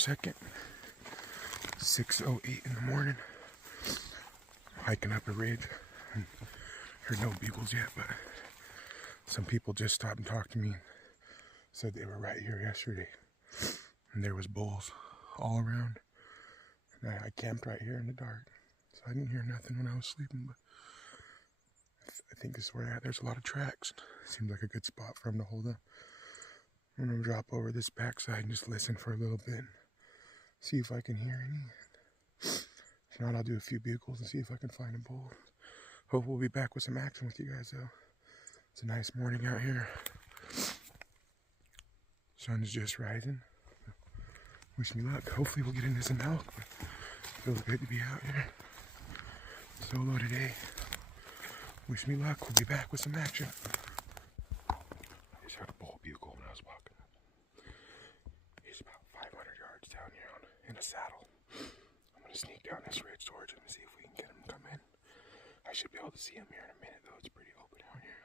2nd, 6:08 in the morning. Hiking up a ridge. Heard no bugles yet, but some people just stopped and talked to me. Said they were right here yesterday. And there was bulls all around. And I camped right here in the dark. So I didn't hear nothing when I was sleeping, but I think this is where they're at. There's a lot of tracks. Seems like a good spot for them to hold up. I'm gonna drop over this backside and just listen for a little bit. See if I can hear any. If not, I'll do a few bugles and see if I can find a bull. Hope we'll be back with some action with you guys though. It's a nice morning out here. Sun's just rising. Wish me luck. Hopefully we'll get into some elk. Feels good to be out here. Solo today. Wish me luck. We'll be back with some action. I just heard a bull bugle when I was walking up. He's about 500 yards down here in a saddle. I'm going to sneak down this ridge towards him and see if we can get him to come in. I should be able to see him here in a minute though. It's pretty open out here.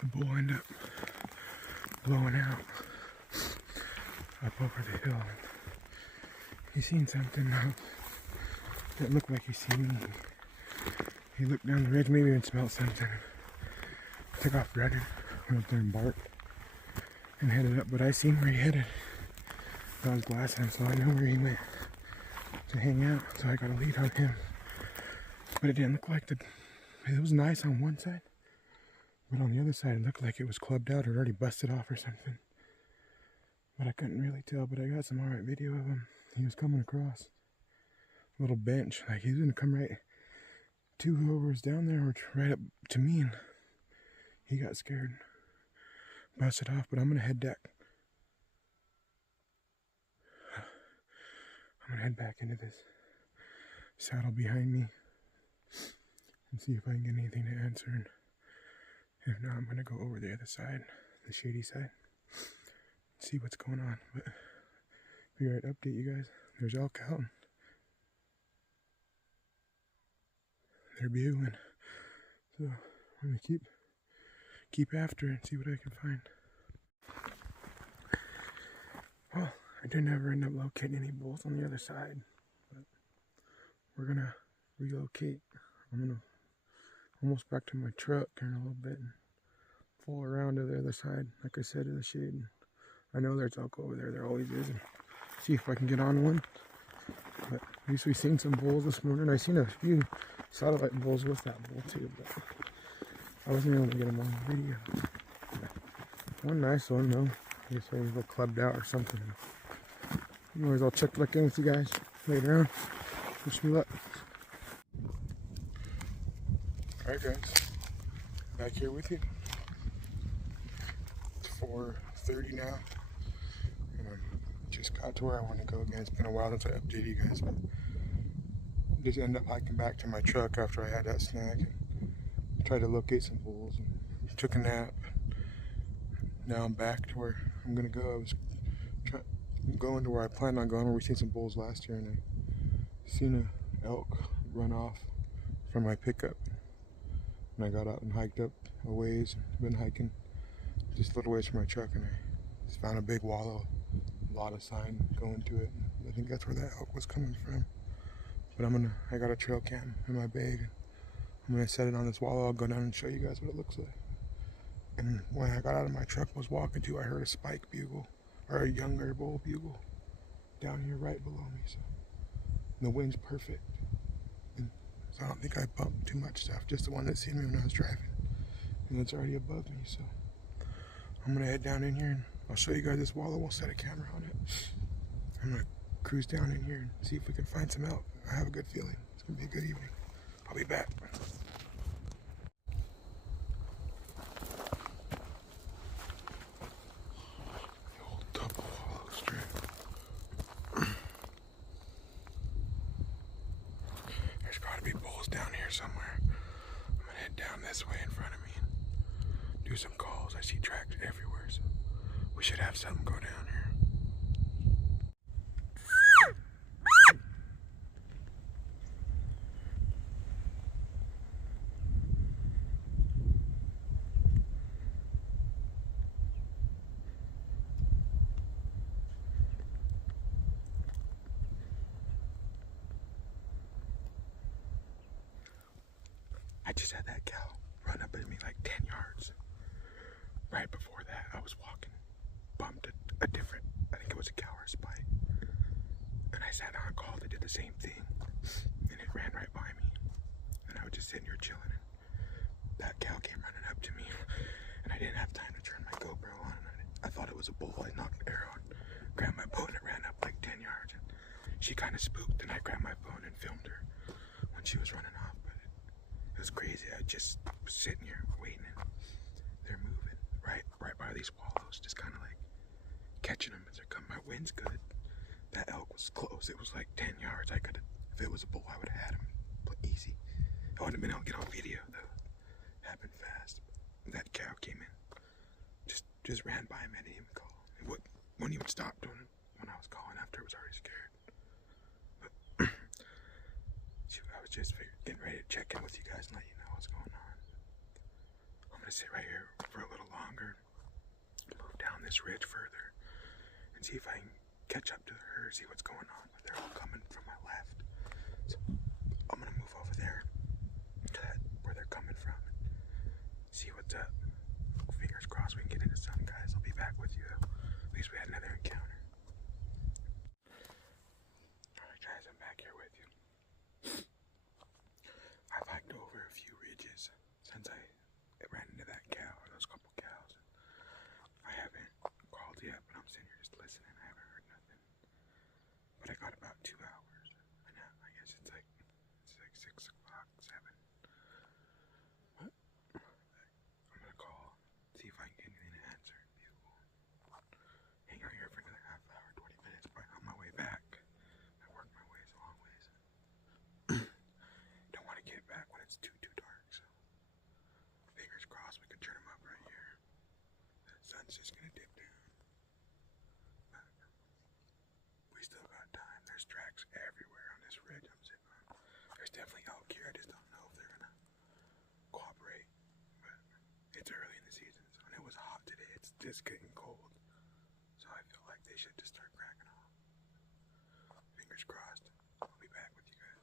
The bull ended up blowing out up over the hill. He seen something Didn't look like he seen me. He looked down the ridge, maybe even smelled something. Took off running, went up there and barked, and headed up. But I seen where he headed. I was glassing him, so I know where he went to hang out. So I got a lead on him. But it didn't look like it was nice on one side, but on the other side it looked like it was clubbed out or already busted off or something. But I couldn't really tell. But I got some alright video of him. He was coming across a little bench, like he was gonna come right to whoever's down there or right up to me, and he got scared, busted off. But I'm gonna head back. I'm gonna head back into this saddle behind me and see if I can get anything to answer. And if not, I'm gonna go over the other side, the shady side, see what's going on. But be right, update you guys. There's elk out. They're viewing. So I'm gonna keep after it and see what I can find. Well, I didn't ever end up locating any bulls on the other side, but we're gonna relocate. I'm gonna almost back to my truck here in a little bit and pull around to the other side, like I said, in the shade. And I know there's elk over there. There always is. And see if I can get on one. But at least we've seen some bulls this morning. I seen a few satellite bulls with that bull too, but I wasn't able to get them on video. One nice one though. I guess I was a little clubbed out or something. Anyways, I'll check back in with you guys later on. Wish me luck. Alright guys, back here with you. It's 4:30 now, and I just got to where I want to go again. It's been a while since I updated you guys, but just ended up hiking back to my truck after I had that snack and tried to locate some bulls and took a nap. Now I'm back to where I'm gonna go. I was going to where I planned on going, where we seen some bulls last year, and I seen an elk run off from my pickup. And I got out and hiked up a ways. Been hiking just a little ways from my truck, and I just found a big wallow, a lot of sign going to it. And I think that's where that elk was coming from. But I got a trail cam in my bag. I'm gonna set it on this wallow. I'll go down and show you guys what it looks like. And when I got out of my truck and was walking to, I heard a spike bugle, or a younger bull bugle, down here right below me. So the wind's perfect. And so I don't think I bumped too much stuff, just the one that seen me when I was driving. And it's already above me, so I'm gonna head down in here and I'll show you guys this wallow. We'll set a camera on it. I'm gonna cruise down in here and see if we can find some elk. I have a good feeling. It's gonna be a good evening. I'll be back. Somewhere. I'm gonna head down this way in front of me and do some calls. I see tracks everywhere, so we should have something go down here. I just had that cow run up at me like 10 yards. Right before that, I was walking, bumped a different, I think it was a cow or a spike. And I sat down and called, it did the same thing. And it ran right by me. And I was just sitting here chilling. And that cow came running up to me. And I didn't have time to turn my GoPro on. I thought it was a bull. I knocked the arrow and grabbed my bow, and it ran up like 10 yards. And she kind of spooked, and I grabbed my phone and filmed her when she was running off. It was crazy. I just was sitting here waiting, and they're moving right by these wallows, just kind of like catching them as they're coming. My wind's good. That elk was close. It was like 10 yards. I could have, if it was a bull, I would have had him, but easy. I wouldn't have been able to get on video though. Happened fast. That cow came in, just ran by him. I didn't even call. It wouldn't even stop doing it when I was calling after. I was already scared. I was just getting ready to check in with you guys and let you know what's going on. I'm gonna sit right here for a little longer, move down this ridge further, and see if I can catch up to her, see what's going on. But they're all coming from my left, clouds. I'm gonna move over there to where they're coming from. See what's up. Fingers crossed we can get into sun, guys. I'll be back with you. At least we had another encounter. Alright guys, I'm back here with you. I've hiked over a few ridges since I ran into that cow, or those couple cows. I haven't called yet, but I'm sitting here just listening. I haven't heard nothing. But I got about 2 hours. And now I guess it's like 6 o'clock, 7. But I'm gonna call, see if I can get anything to answer. Beautiful. Hang out here for another half hour, 20 minutes, but on my way back. I work my ways a long ways. Don't want to get back when it's too dark, so fingers crossed we can turn them up right here. The sun's just gonna dip down. But we still got time. There's tracks everywhere on this ridge I'm sitting on. There's definitely elk here. I just don't know if they're gonna cooperate. But it's early in the season, so and it was hot today. It's just getting cold. So I feel like they should just start cracking off. Fingers crossed. I'll be back with you guys.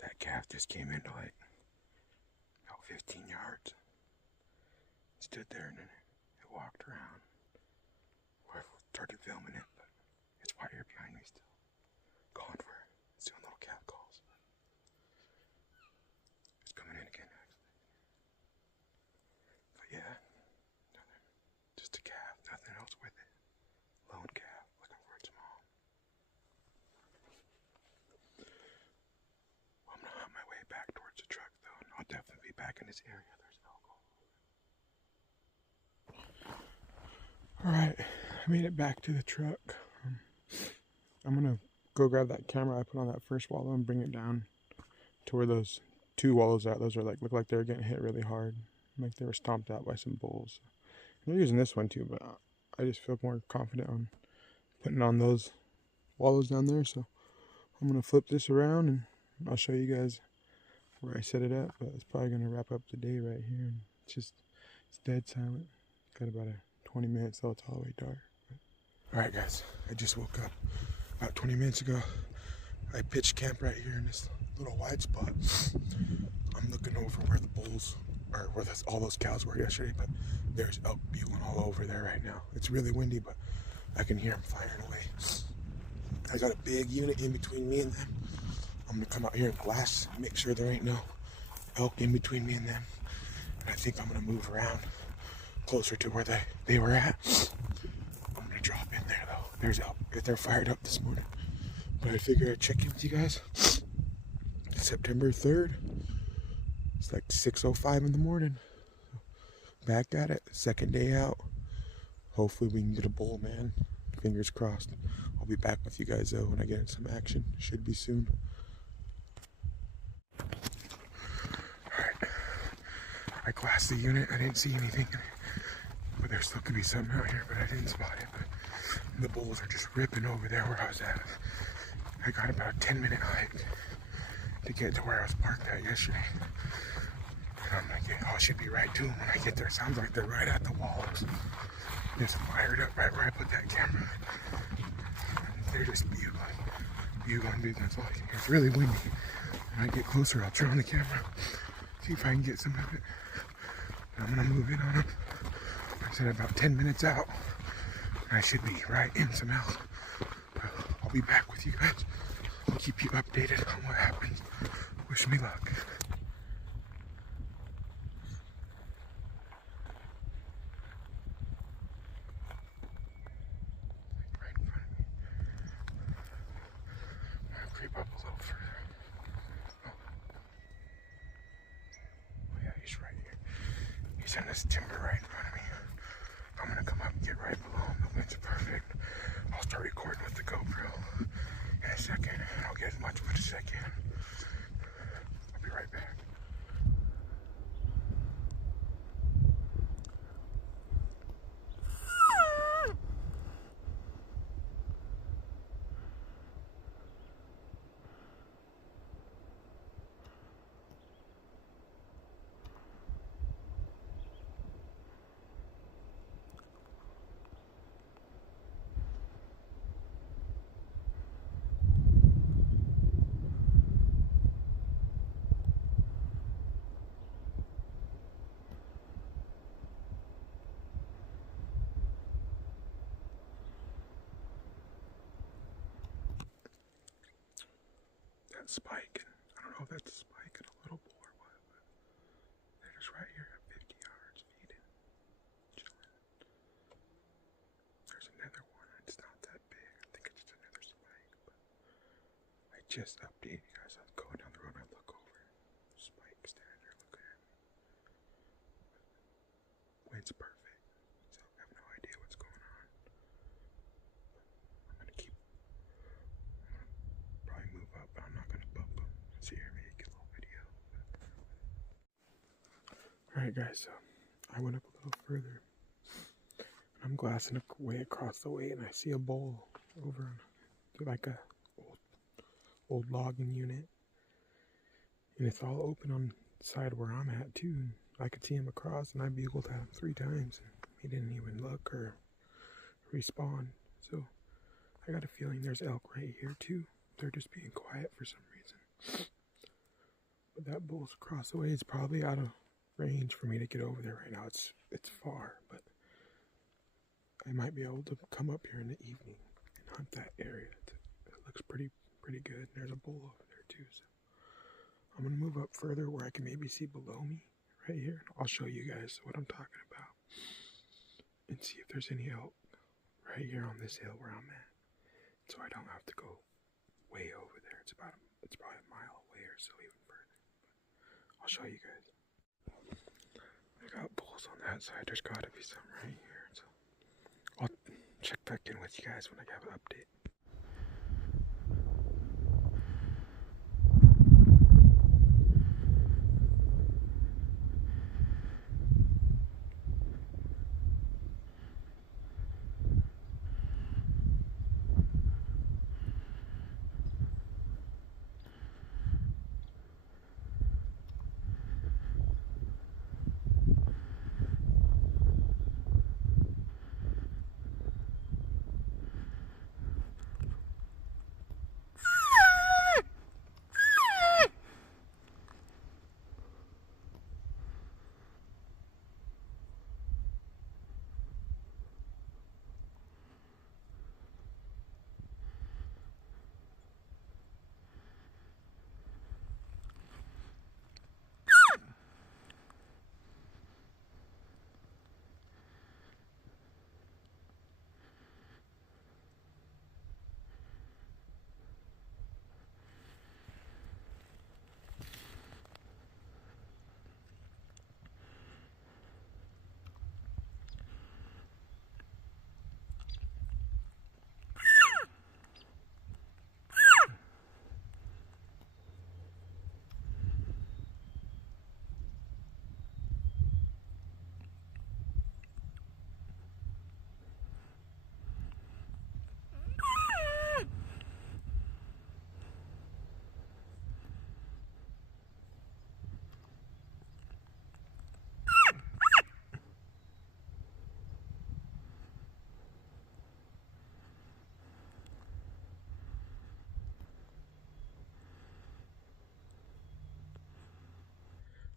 That calf just came into like about 15 yards. Stood there and then it walked around. Or I started filming it, but it's right here behind me still. Going for it. It's doing little calf calls. It's coming in again actually. But yeah, just a calf, nothing else with it. Lone calf, looking for its mom. I'm gonna hunt my way back towards the truck though, and I'll definitely be back in this area. There's alcohol. Alright, I made it back to the truck. I'm gonna go grab that camera I put on that first wallow and bring it down to where those 2 wallows are. Those are like, look like they're getting hit really hard. Like they were stomped out by some bulls. They're using this one too, but I just feel more confident on putting on those wallows down there. So I'm gonna flip this around and I'll show you guys where I set it up. But it's probably gonna wrap up the day right here. It's dead silent. Got about 20 minutes till it's all the way dark. Alright guys, I just woke up about 20 minutes ago. I pitched camp right here in this little wide spot. I'm looking over where the bulls, or where all those cows were yesterday, but there's elk bugling all over there right now. It's really windy, but I can hear them firing away. I got a big unit in between me and them. I'm gonna come out here and glass, make sure there ain't no elk in between me and them. And I think I'm gonna move around closer to where they were at. I'm gonna drop in there though. There's elk. They're fired up this morning. But I figured I'd check in with you guys. September 3rd. It's like 6:05 in the morning. Back at it. Second day out. Hopefully we can get a bull, man. Fingers crossed. I'll be back with you guys though when I get in some action. Should be soon. Alright. I glassed the unit. I didn't see anything. But there still could be something out here, but I didn't spot it. But the bulls are just ripping over there where I was at. I got about a 10-minute hike to get to where I was parked at yesterday. And I'm like, I should be right to them when I get there. Sounds like they're right at the wallows. Just fired up right where I put that camera. They're just bugling, dude. That's all I can hear. It's really windy. When I get closer, I'll turn on the camera, see if I can get some of it. And I'm gonna move in on them. I said about 10 minutes out, and I should be right in some elk. I'll be back with you guys. I'll keep you updated on what happens. Wish me luck. in this timber right in front of me. I'm gonna come up and get right below him. The wind's perfect. I'll start recording with the GoPro in a second. I'll get as much footage as I can. I'll be right back. That spike, I don't know if that's a spike and a little bull or what, but they're just right here at 50 yards feeding, chilling. There's another one, it's not that big, I think it's just another spike, but I just updated you guys. I was going down the road and I look over, spike standing there looking at me. Wind's perfect, so I have no idea what's going on. I'm gonna probably move up, but I'm not gonna bump them. See here, maybe get a little video. Alright guys, so I went up a little further. I'm glassing way across the way and I see a bull over on like a old logging unit. And it's all open on the side where I'm at too. I could see him across and I bugled at him 3 times and he didn't even look or respond. So I got a feeling there's elk right here too. They're just being quiet for some reason. But that bull's across the way. It's probably out of range for me to get over there right now. It's far, but I might be able to come up here in the evening and hunt that area. It looks pretty good. There's a bull over there too. So I'm gonna move up further where I can maybe see below me right here. I'll show you guys what I'm talking about and see if there's any elk right here on this hill where I'm at. So I don't have to go way over there. It's probably a mile away or so, even further. But I'll show you guys. I got bulls on that side. There's got to be some right here. So I'll check back in with you guys when I have an update.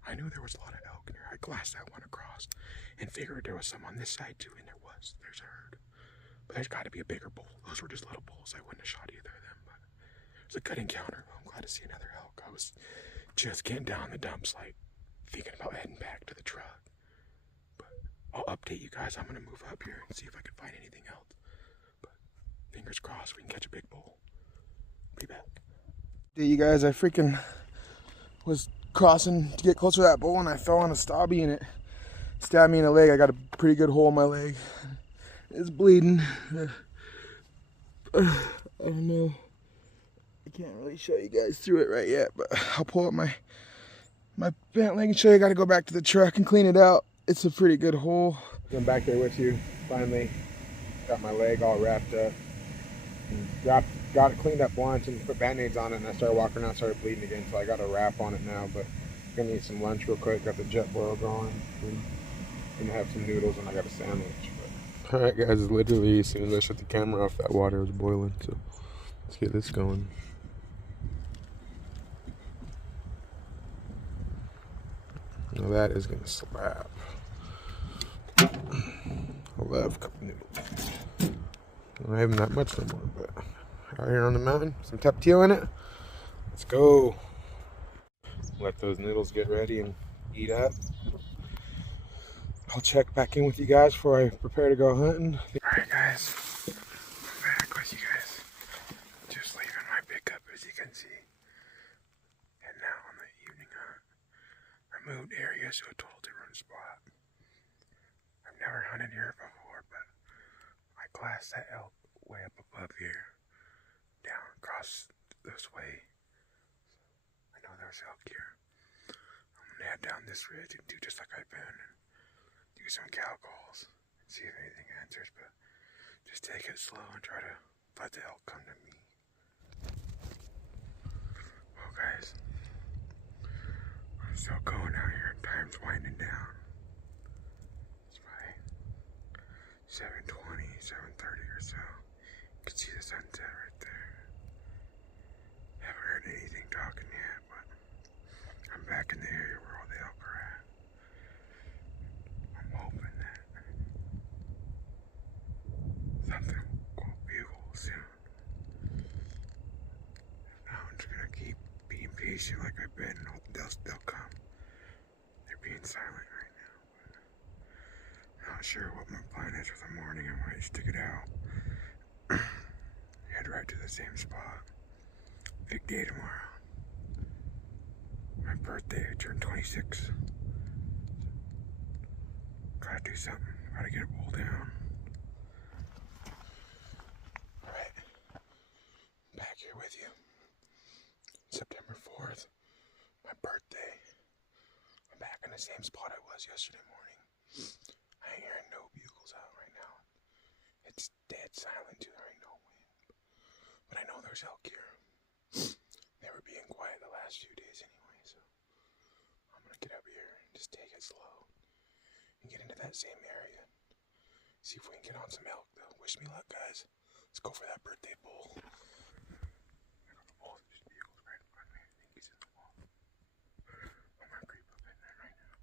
I knew there was a lot of elk in here. I glassed that one across and figured there was some on this side too, and there was. There's a herd. But there's got to be a bigger bull. Those were just little bulls. I wouldn't have shot either of them, but it was a good encounter. I'm glad to see another elk. I was just getting down the dumps, like thinking about heading back to the truck. But I'll update you guys. I'm going to move up here and see if I can find anything else. But fingers crossed we can catch a big bull. Be back. You guys, I freaking was crossing to get closer to that bull and I fell on a stobby and it stabbed me in the leg. I got a pretty good hole in my leg. It's bleeding. I don't know. I can't really show you guys through it right yet, but I'll pull up my bent leg and show you. I got to go back to the truck and clean it out. It's a pretty good hole. I'm back there with you. Finally got my leg all wrapped up. Got it cleaned up once and put band-aids on it, and I started walking around, started bleeding again, so I got a wrap on it now, but I'm gonna eat some lunch real quick. Got the jet boil going. Gonna have some noodles, and I got a sandwich. But... Alright guys, literally as soon as I shut the camera off, that water was boiling, so let's get this going. Now that is gonna slap. I love cup noodles. I don't have them that much no more, but out here on the mountain, some tapatio in it. Let's go. Let those noodles get ready and eat up. I'll check back in with you guys before I prepare to go hunting. Alright guys, I'm back with you guys. Just leaving my pickup, as you can see. And now on the evening hunt. I moved areas to a total different spot. I've never hunted here before, but I glassed that elk way up above here, down across this way. I know there's elk here. I'm gonna head down this ridge and do just like I've been, and do some cow calls and see if anything answers, but just take it slow and try to let the elk come to me. Well guys, I'm still going out here. Time's winding down. 7:20, 7:30 or so. You can see the sunset right there. Haven't heard anything talking yet, but I'm back in the area where all the elk are at. I'm hoping that something will bugle soon. Now I'm just gonna keep being patient like I've been and hope they'll come. They're being silent right now. Not sure what my plan is for the morning. I might stick it out. Head right to the same spot. Big day tomorrow. My birthday, I turned 26. Gotta do something. Gotta get it pulled down. Alright. Back here with you. September 4th. My birthday. I'm back in the same spot I was yesterday morning. I ain't hearing no bugles out right now. It's dead silent too. There ain't no wind. But I know there's elk here. They were being quiet the last few days anyway, so I'm gonna get up here and just take it slow and get into that same area. See if we can get on some elk though. Wish me luck, guys. Let's go for that birthday bull. I got the bull that just bugles right in front of me. I think he's in the wall. I'm gonna creep up in there right now.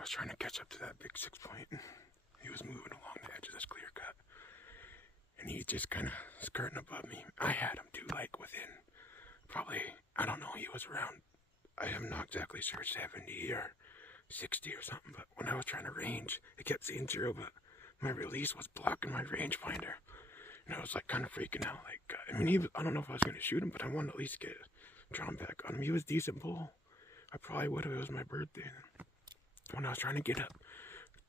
I was trying to catch up to that big 6 point. He was moving along the edge of this clear cut. And he just kind of skirting above me. I had him too, like within probably, I don't know, he was around, I am not exactly sure, 70 or 60 or something. But when I was trying to range, it kept saying 0, but my release was blocking my rangefinder. And I was like kind of freaking out. Like, I mean, I don't know if I was going to shoot him, but I wanted to at least get drawn back on him. He was a decent bull. I probably would have. It was my birthday. When I was trying to get up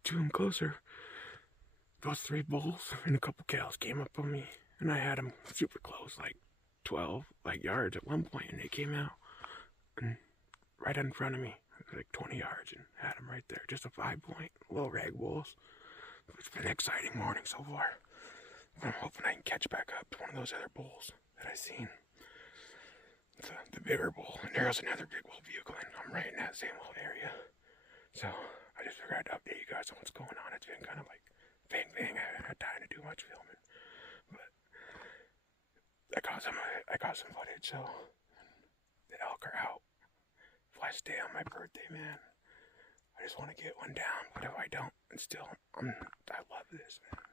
to him closer, those 3 bulls and a couple cows came up on me, and I had them super close, like 12 yards at one point, and they came out and right in front of me, like 20 yards, and had them right there. Just a 5-point, little rag bulls. It's been an exciting morning so far. I'm hoping I can catch back up to one of those other bulls that I seen. The bigger bull, and there was another big bull bugling. I'm right in that same little area. So I just figured I'd update you guys on what's going on. It's been kind of like bang bang. I haven't had time to do much filming, but I got some footage. So the elk are out. Last day on my birthday, man. I just want to get one down, but if I don't, and still, I love this, man.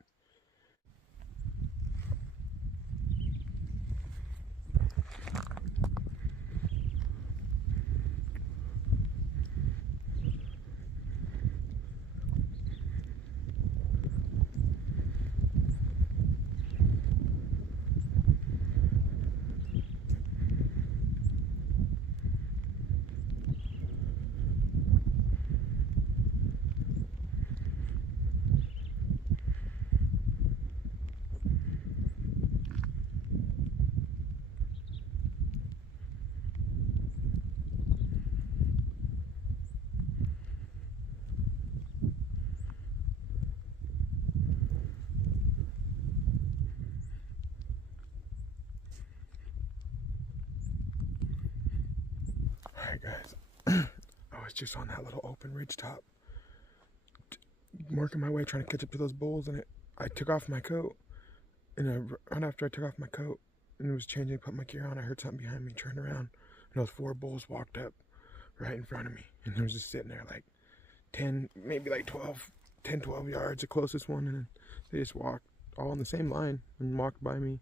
Alright guys, I was just on that little open ridge top, working my way trying to catch up to those bulls, and I took off my coat, and right after I took off my coat and was changing, put my gear on, I heard something behind me, turned around, and those 4 bulls walked up right in front of me, and they was just sitting there like 10, maybe like 12 yards, the closest one, and they just walked all in the same line and walked by me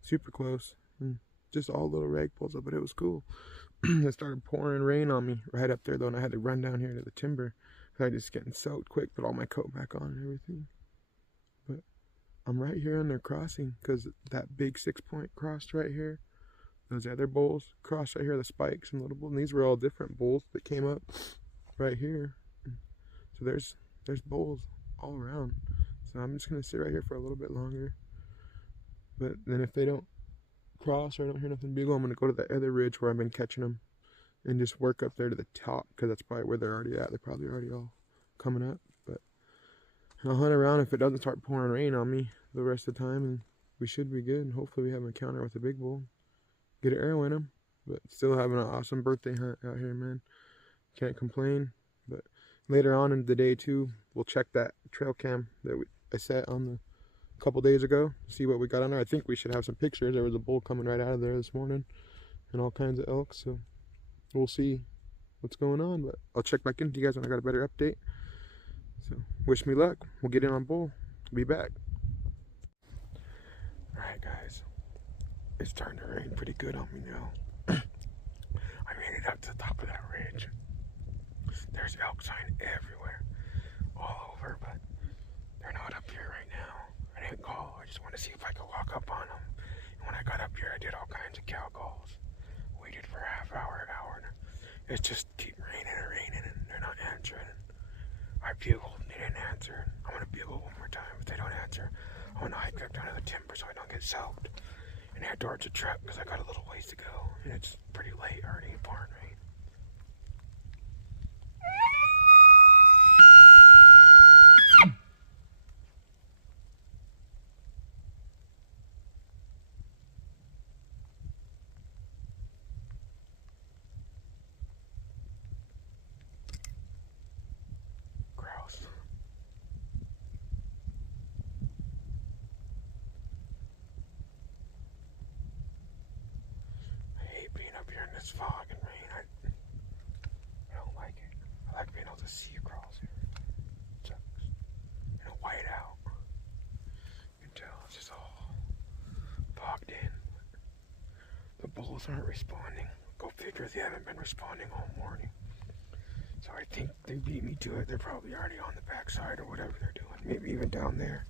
super close, and just all little rag bulls up, but it was cool. It started pouring rain on me right up there though, and I had to run down here to the timber because I was just getting soaked quick, put all my coat back on and everything. But I'm right here on their crossing because that big 6-point crossed right here. Those other bulls crossed right here, the spikes and little bulls, and these were all different bulls that came up right here. So there's bulls all around. So I'm just gonna sit right here for a little bit longer. But then if they don't cross or I don't hear nothing bugle, I'm gonna go to the other ridge where I've been catching them and just work up there to the top because that's probably where they're already at. They're probably already all coming up. But I'll hunt around if it doesn't start pouring rain on me the rest of the time, and we should be good. And hopefully we have an encounter with a big bull, get an arrow in him. But still having an awesome birthday hunt out here, man. Can't complain. But later on in the day too, we'll check that trail cam that I set on the couple days ago, see what we got on there. I think we should have some pictures. There was a bull coming right out of there this morning and all kinds of elk, so we'll see what's going on. But I'll check back into you guys when I got a better update. So wish me luck. We'll get in on bull. Be back. Alright guys, it's starting to rain pretty good on me now. I made it up to the top of that ridge. There's elk sign everywhere, all over, but they're not up here right now. I didn't call. I just wanted to see if I could walk up on them. And when I got up here, I did all kinds of cow calls. Waited for a half hour, and it just keep raining and raining, and they're not answering. I bugled and they didn't answer. I'm gonna bugle one more time. If they don't answer, I'm gonna hike back down to the timber so I don't get soaked and head towards the truck because I got a little ways to go, and it's pretty late already, pouring rain. Here in this fog and rain, I don't like it. I like being able to see across here. bulls aren't responding. Go figure, they haven't been responding all morning. So I think they beat me to it. They're probably already on the backside or whatever they're doing. Maybe even down there.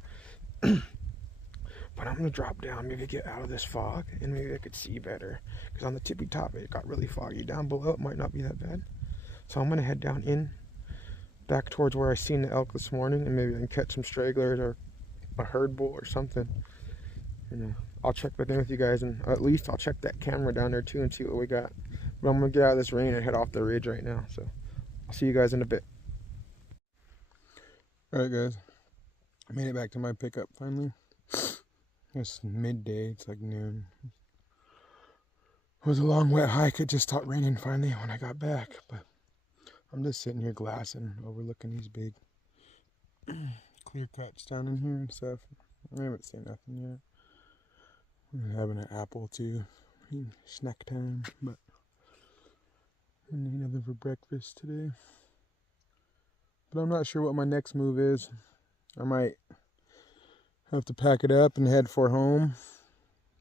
But I'm going to drop down, maybe get out of this fog, and maybe I could see better. Because on the tippy top, it got really foggy. Down below, it might not be that bad. So I'm going to head down in, back towards where I seen the elk this morning, and maybe I can catch some stragglers or a herd bull or something. And I'll check back in with you guys, and at least I'll check that camera down there too and see what we got. But I'm going to get out of this rain and head off the ridge right now. So I'll see you guys in a bit. Alright guys, I made it back to my pickup finally. It's midday, it's like noon. It was a long wet hike. It just stopped raining finally when I got back. But I'm just sitting here glassing, overlooking these big clear cuts down in here and stuff. I haven't seen nothing yet. I'm having an apple too. Snack time, but I need nothing for breakfast today. But I'm not sure what my next move is. I might have to pack it up and head for home.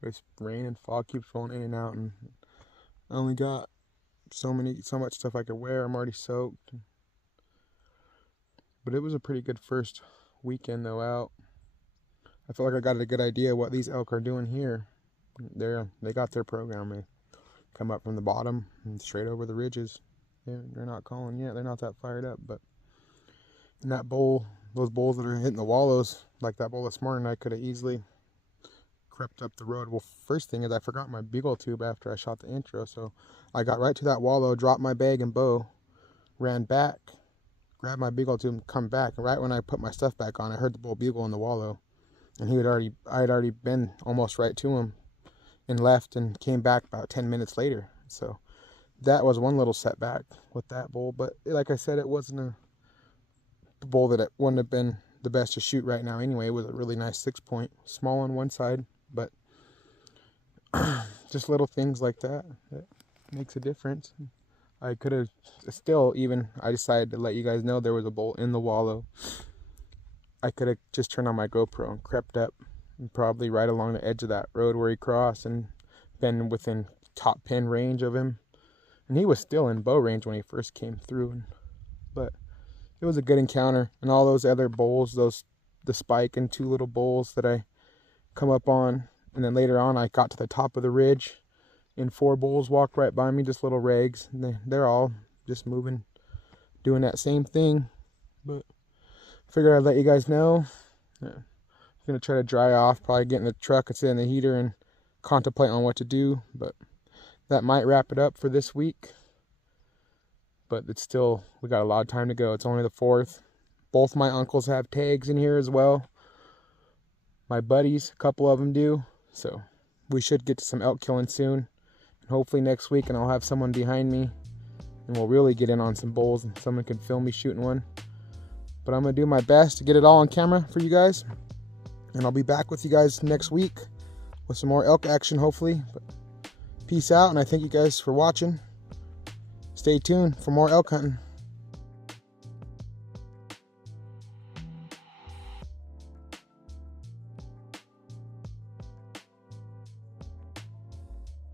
This rain and fog keeps rolling in and out, and I only got so much stuff I could wear. I'm already soaked. But it was a pretty good first weekend though out. I feel like I got a good idea what these elk are doing here. They got their program. They come up from the bottom and straight over the ridges. They're not calling yet. They're not that fired up, but in that bowl, those bowls that are hitting the wallows, like that bowl this morning, I could have easily crept up the road. Well, first thing is I forgot my bugle tube after I shot the intro, so I got right to that wallow, dropped my bag and bow, ran back, grabbed my bugle tube and come back, and right when I put my stuff back on, I heard the bull bugle in the wallow, and I had already been almost right to him and left and came back about 10 minutes later. So that was one little setback with that bull, but like I said, it wasn't a bull that it wouldn't have been the best to shoot right now anyway. It was a really nice 6-point, small on one side, but just little things like that makes a difference. I could have still, even I decided to let you guys know there was a bull in the wallow. I could have just turned on my GoPro and crept up and probably right along the edge of that road where he crossed and been within top pin range of him, and he was still in bow range when he first came through. But it was a good encounter, and all those other bulls, the spike and 2 little bulls that I come up on, and then later on I got to the top of the ridge and 4 bulls walked right by me, just little rags. They're all just moving, doing that same thing. But I figured I'd let you guys know. I'm gonna try to dry off, probably get in the truck and sit in the heater and contemplate on what to do, but that might wrap it up for this week. But it's still, we got a lot of time to go. It's only the 4th. Both my uncles have tags in here as well. My buddies, a couple of them do. So we should get to some elk killing soon. And hopefully next week, and I'll have someone behind me, and we'll really get in on some bulls and someone can film me shooting one. But I'm going to do my best to get it all on camera for you guys. And I'll be back with you guys next week with some more elk action, hopefully. But peace out, and I thank you guys for watching. Stay tuned for more elk hunting.